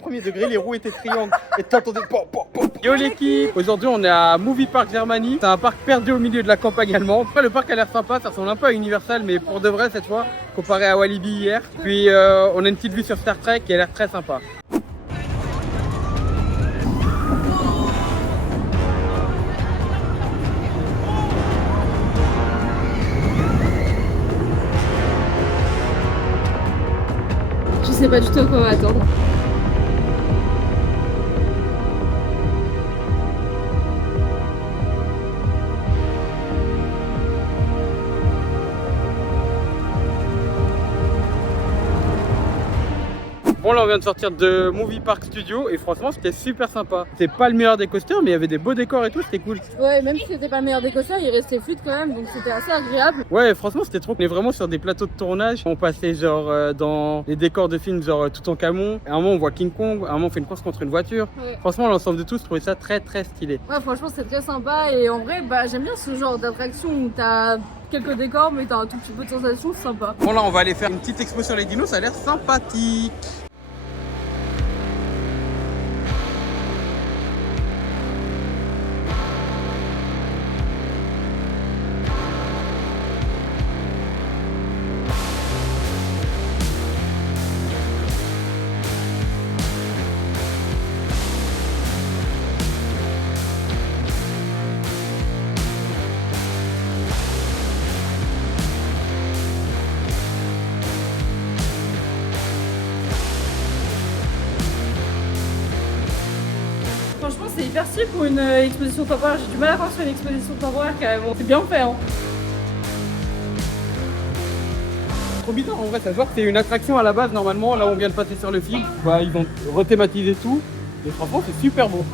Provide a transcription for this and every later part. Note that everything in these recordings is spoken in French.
Premier degré, les roues étaient triangles. Et t'entendais Yo l'équipe, aujourd'hui on est à Movie Park Germany. C'est un parc perdu au milieu de la campagne allemande. Après le parc a l'air sympa, ça ressemble un peu à Universal mais pour de vrai cette fois, comparé à Walibi hier. Puis on a une petite vue sur Star Trek qui a l'air très sympa. Je sais pas du tout à quoi m'attendre. Bon là on vient de sortir de Movie Park Studio et franchement c'était super sympa. C'est pas le meilleur des coasters mais il y avait des beaux décors et tout, c'était cool. Ouais, même si c'était pas le meilleur des coasters, il restait fluide quand même, donc c'était assez agréable. Ouais franchement c'était trop. On est vraiment sur des plateaux de tournage. On passait genre dans des décors de films genre Toutankhamon. À un moment on voit King Kong, à un moment on fait une course contre une voiture. Ouais. Franchement l'ensemble de tout je trouvais ça très stylé. Ouais franchement c'est très sympa et en vrai bah j'aime bien ce genre d'attraction où t'as quelques décors mais t'as un tout petit peu de sensation, c'est sympa. Bon là on va aller faire une petite expo sur les dinos, ça a l'air sympathique. Franchement c'est hyper stylé pour une exposition temporaire, j'ai du mal à voir sur une exposition temporaire carrément, c'est bien fait hein. Trop bizarre en vrai, ça se voit que c'est une attraction à la base normalement, là on vient de passer sur le film, bah ils ont rethématisé tout et franchement c'est super beau.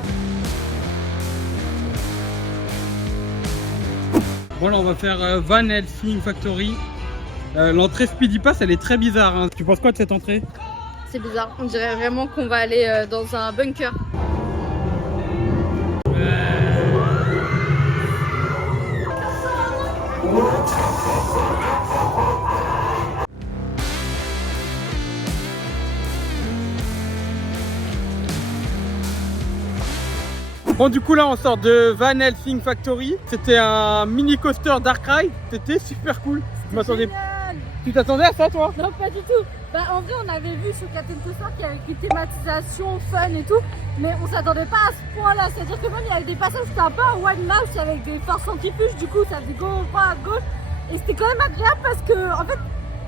Bon là on va faire Van Helsing Factory. L'entrée Speedy Pass elle est très bizarre hein. Tu penses quoi de cette entrée? C'est bizarre, on dirait vraiment qu'on va aller dans un bunker. Bon du coup là on sort de Van Helsing Factory. C'était un mini coaster Dark Ride. C'était super cool. Je m'attendais. Tu t'attendais à ça toi? Non pas du tout. Bah en vrai on avait vu sur Captain Coaster qu'il y avait une thématisation fun et tout, mais on s'attendait pas à ce point là, c'est à dire que même il y avait des passages où c'était un peu un one mouse avec des forces centrifuges, du coup ça faisait gauche, droite, gauche et c'était quand même agréable parce que en fait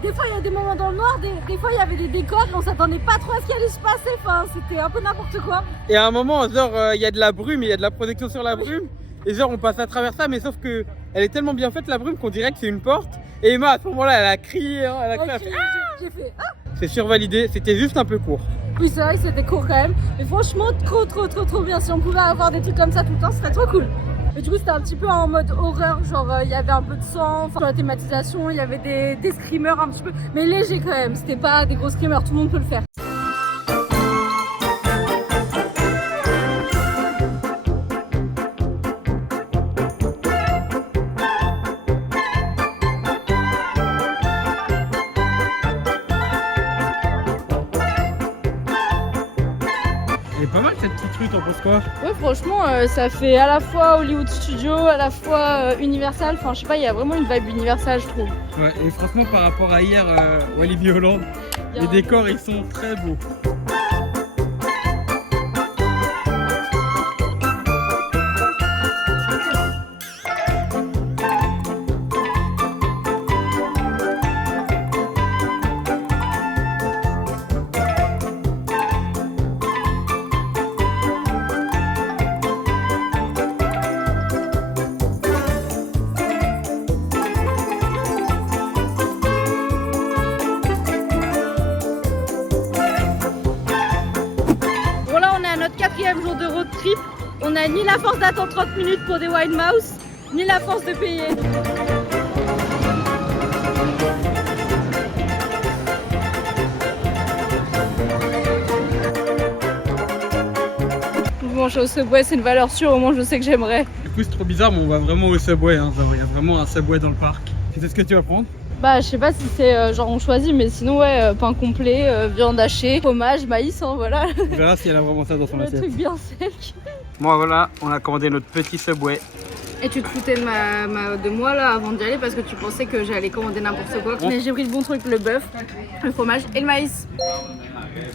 des fois il y a des moments dans le noir, des fois il y avait des décors et on s'attendait pas trop à ce qui allait se passer, enfin c'était un peu n'importe quoi. Et à un moment genre il y a de la brume, il y a de la protection sur la brume et genre on passe à travers ça mais sauf que elle est tellement bien faite la brume qu'on dirait que c'est une porte et Emma à ce moment là elle a crié, hein, elle a crié, j'ai fait ah. C'est survalidé, c'était juste un peu court. Oui c'est vrai que c'était court quand même, mais franchement trop bien, si on pouvait avoir des trucs comme ça tout le temps ce serait trop cool. Et du coup c'était un petit peu en mode horreur, genre il y avait un peu de sang, sur la thématisation, il y avait des screamers un petit peu, mais léger quand même, c'était pas des gros screamers, tout le monde peut le faire. Elle est pas mal cette petite rue, t'en penses quoi? Ouais franchement ça fait à la fois Hollywood Studio, à la fois Universal, enfin je sais pas, il y a vraiment une vibe Universal je trouve. Ouais et franchement par rapport à hier Walibi Holland, les décors ils sont très beaux. Quatrième jour de road trip, on n'a ni la force d'attendre 30 minutes pour des Wild Mouse, ni la force de payer. Manger au Subway, c'est une valeur sûre, au moins je sais que j'aimerais. Du coup c'est trop bizarre mais on va vraiment au Subway, hein. Il y a vraiment un Subway dans le parc. Tu sais ce que tu vas prendre? Bah je sais pas si c'est genre on choisit, mais sinon ouais, pain complet, viande hachée, fromage, maïs, hein, voilà. On verra si elle a vraiment ça dans son Le assiette. truc bien sec. Bon voilà, on a commandé notre petit Subway. Et tu te foutais de moi là avant d'y aller parce que tu pensais que j'allais commander n'importe quoi. Mais j'ai pris le bon truc, le bœuf, le fromage et le maïs.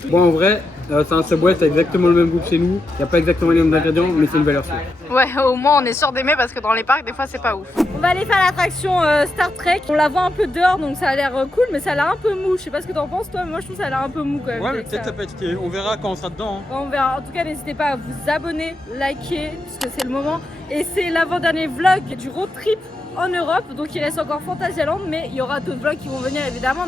Bon en vrai, c'est un Subway, c'est exactement le même goût que chez nous. Il n'y a pas exactement les mêmes ingrédients, mais c'est une valeur sûre. Ouais, au moins on est sûr d'aimer parce que dans les parcs des fois c'est pas ouf. On va aller faire l'attraction Star Trek. On la voit un peu dehors donc ça a l'air cool, mais ça a l'air un peu mou. Je sais pas ce que t'en penses toi, mais moi je trouve que ça a l'air un peu mou quand même. Ouais, mais peut-être ça peut être stylé. On verra quand on sera dedans. Hein. On verra. En tout cas, n'hésitez pas à vous abonner, liker, parce que c'est le moment. Et c'est l'avant-dernier vlog du road trip en Europe. Donc il reste encore Fantasyland, mais il y aura d'autres vlogs qui vont venir évidemment.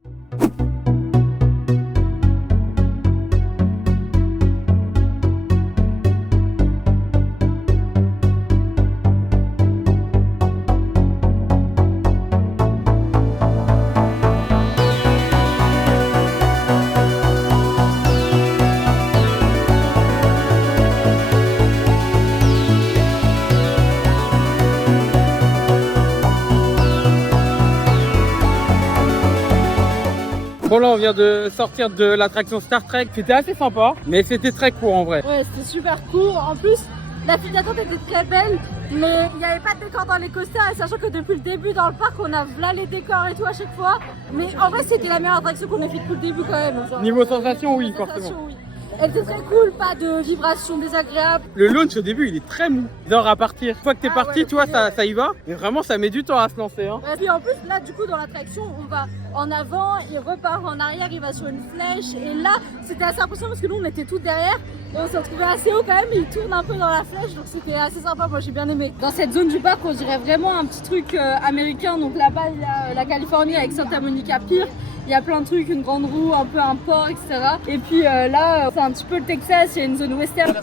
Bon là on vient de sortir de l'attraction Star Trek, c'était assez sympa, mais c'était très court en vrai. Ouais, c'était super court. En plus, la file d'attente était très belle, mais il n'y avait pas de décor dans les coasters, et sachant que depuis le début dans le parc, on a là les décors et tout à chaque fois. Mais en vrai, c'était la meilleure attraction qu'on ait fait depuis le début quand même. Genre, Niveau sensation, oui, sensation, forcément. oui. Elle était très cool, pas de vibrations désagréables. Le launch au début il est très mou, genre à partir. Une fois que t'es parti, ouais, tu vois, premier, ça y va. Mais vraiment ça met du temps à se lancer. Hein. Et puis en plus, là du coup dans l'attraction, on va en avant, il repart en arrière, il va sur une flèche. Et là, c'était assez impressionnant parce que nous on était tous derrière. Et on s'est retrouvés assez haut quand même, et il tourne un peu dans la flèche, donc c'était assez sympa, moi j'ai bien aimé. Dans cette zone du parc, on dirait vraiment un petit truc américain, donc là-bas il y a la Californie avec Santa Monica Pier. Il y a plein de trucs, une grande roue, un peu un port, etc. Et puis là, c'est un petit peu le Texas, il y a une zone western.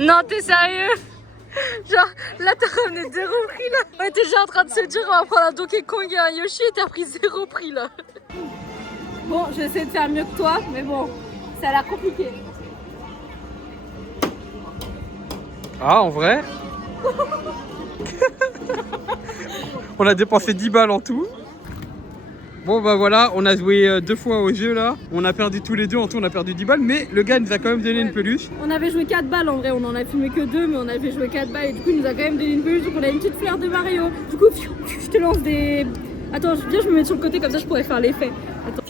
Non, t'es sérieux? Genre, là t'as ramené 0 prix là. On était déjà en train de se dire, on va prendre un Donkey Kong et un Yoshi et t'as pris 0 prix là. Bon, je vais essayer de faire mieux que toi, mais bon, ça a l'air compliqué. Ah en vrai on a dépensé 10 balles en tout. Bon bah voilà, on a joué 2 fois au jeu là. On a perdu tous les deux, en tout on a perdu 10 balles. Mais le gars nous a quand même donné une peluche. On avait joué 4 balles en vrai, on en a filmé que 2, mais on avait joué 4 balles et du coup il nous a quand même donné une peluche. Donc on a une petite fleur de Mario. Du coup, je te lance des... Attends, viens, je me mets sur le côté comme ça je pourrais faire l'effet. Attends.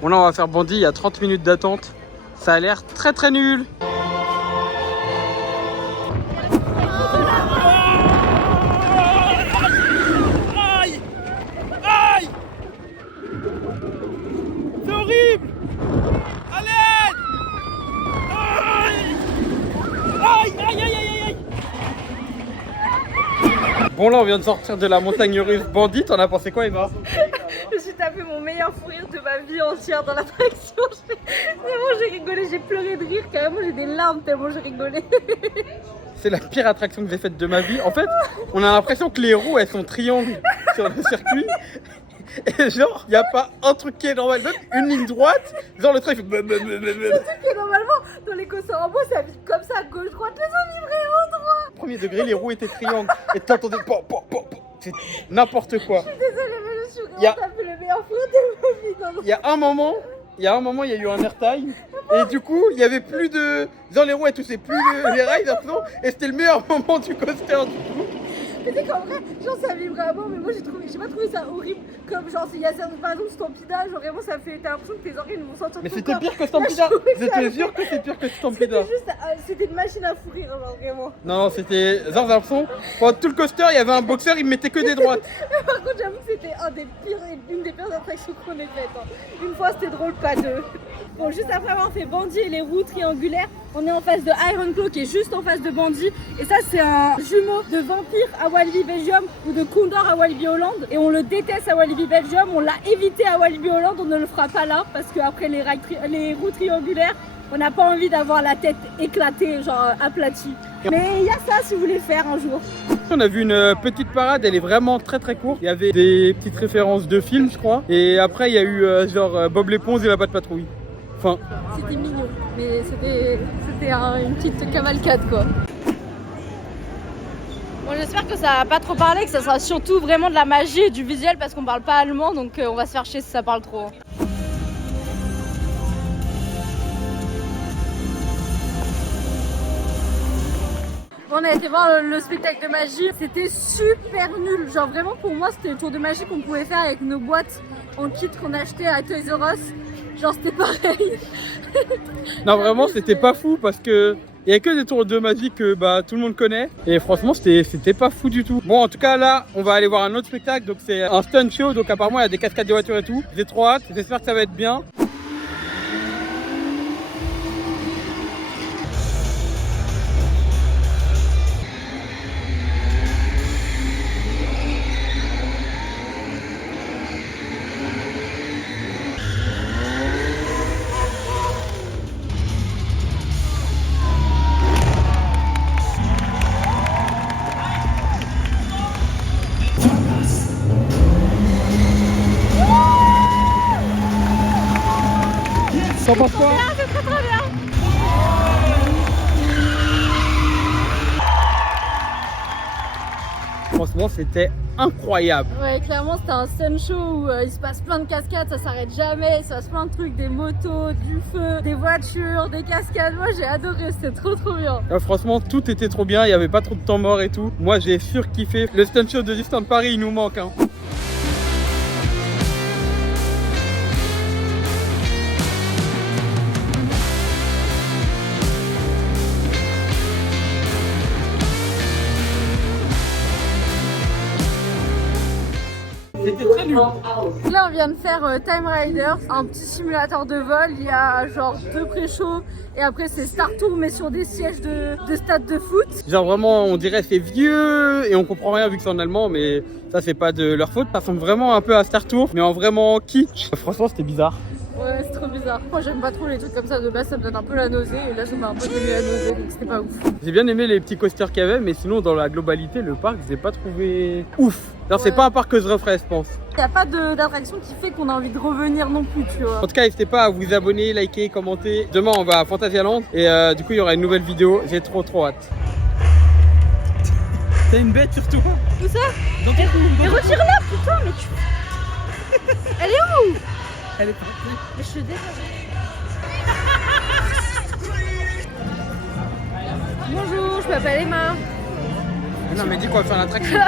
Bon là on va faire Bandit, il y a 30 minutes d'attente. Ça a l'air très très nul. Aïe! Aïe! C'est horrible! Allez! Aïe! Aïe! Aïe! Aïe! Aïe! Aïe! Bon là on vient de sortir de la montagne russe Bandit, t'en as pensé quoi Emma? Je me suis tapé mon meilleur fou rire de ma vie entière dans l'attraction. Vraiment j'ai rigolé, j'ai pleuré de rire, carrément j'ai des larmes tellement j'ai rigolé. C'est la pire attraction que j'ai faite de ma vie. En fait, on a l'impression que les roues elles sont triangles sur le circuit. Et genre, il n'y a pas un truc qui est normal, même une ligne droite. Genre le train il fait... Le truc que normalement dans les coasters en bois ça vibre comme ça, gauche droite, les ont vibré au droit. Premier degré, les roues étaient triangles. Et t'entendais... C'est n'importe quoi. Je suis désolée mais je suis Y a- vraiment tapé le meilleur fou rire de ma vie dans le... Il y a un moment, il y a eu un airtime. Et du coup, il y avait plus de... Genre les roues elles touchaient plus les rails, j'ai l'impression. Et c'était le meilleur moment du coaster du coup. Mais tu sais qu'en vrai, genre ça vibre vraiment, mais moi j'ai pas trouvé ça horrible. Comme genre s'il y a certaines par exemple Stampida, genre vraiment ça fait, t'as l'impression que tes organes vont sortir de Mais ton c'était corps. pire que Stampida. Là, je trouvais Je ça- te jure que c'est pire que Stampida. C'était juste, c'était une machine à fou rire, genre vraiment. Non, c'était... Genre j'ai l'impression, pendant tout le coaster, il y avait un boxeur, il me mettait que des droites. Par contre, j'avoue que c'était une des pires attractions qu'on ait faites. Hein. Une fois, c'était drôle, pas deux. Bon, juste après avoir fait Bandit et les roues triangulaires, on est en face de Iron Claw qui est juste en face de Bandit. Et ça, c'est un jumeau de Vampire à Walibi Belgium ou de Condor à Walibi Hollande. Et on le déteste à Walibi Belgium. On l'a évité à Walibi Hollande. On ne le fera pas là parce qu'après les roues triangulaires, on n'a pas envie d'avoir la tête éclatée, genre aplatie. Mais il y a ça si vous voulez faire un jour. On a vu une petite parade, elle est vraiment très très courte. Il y avait des petites références de films, je crois. Et après, il y a eu genre Bob l'éponge et la patte patrouille. Enfin, C'était mignon, mais c'était c'était une petite cavalcade quoi. Bon, j'espère que ça va pas trop parler, que ça sera surtout vraiment de la magie et du visuel parce qu'on parle pas allemand, donc on va se faire chier si ça parle trop. On a été voir le spectacle de magie, c'était super nul. Genre vraiment pour moi c'était le tour de magie qu'on pouvait faire avec nos boîtes en kit qu'on achetait à Toys R Us. Genre c'était pareil. Non vraiment c'était pas fou parce que il y a que des tours de magie que bah, tout le monde connaît et franchement c'était pas fou du tout. Bon en tout cas là on va aller voir un autre spectacle, donc c'est un stunt show, donc apparemment il y a des cascades de voitures et tout. J'ai trop hâte, j'espère que ça va être bien. T'en penses quoi? C'est très très bien. Franchement c'était incroyable. Ouais clairement c'était un stunt show où il se passe plein de cascades, ça s'arrête jamais, il se passe plein de trucs, des motos, du feu, des voitures, des cascades. Moi j'ai adoré, c'était trop bien. Franchement tout était trop bien, il n'y avait pas trop de temps mort et tout. Moi j'ai surkiffé. Le stunt show de Disneyland Paris il nous manque hein. C'était très nul. Là on vient de faire Time Riders, un petit simulateur de vol. Il y a genre 2 pré-shows et après c'est Star Tour mais sur des sièges de stade de foot. Genre vraiment on dirait c'est vieux et on comprend rien vu que c'est en allemand, mais ça c'est pas de leur faute. Ça ressemble vraiment un peu à Star Tour mais en vraiment kitsch. Franchement c'était bizarre. Ouais c'est trop bizarre. Moi j'aime pas trop les trucs comme ça, de base ça me donne un peu la nausée et là ça m'a un peu donné la nausée donc c'était pas ouf. J'ai bien aimé les petits coasters qu'il y avait, mais sinon dans la globalité le parc je l'ai pas trouvé ouf. Genre c'est pas un parc que je referais je pense. Il n'y a pas d'attraction qui fait qu'on a envie de revenir non plus, tu vois. En tout cas n'hésitez pas à vous abonner, liker, commenter. Demain on va à Fantasyland et du coup il y aura une nouvelle vidéo, j'ai trop hâte. T'as une bête sur toi? Où ça? Dans ton cou. Mais retire-la putain, mais tu... Elle est où? Elle est partie. Mais je te dégage. Bonjour, je m'appelle Emma. Non mais dis qu'on va faire l'attraction.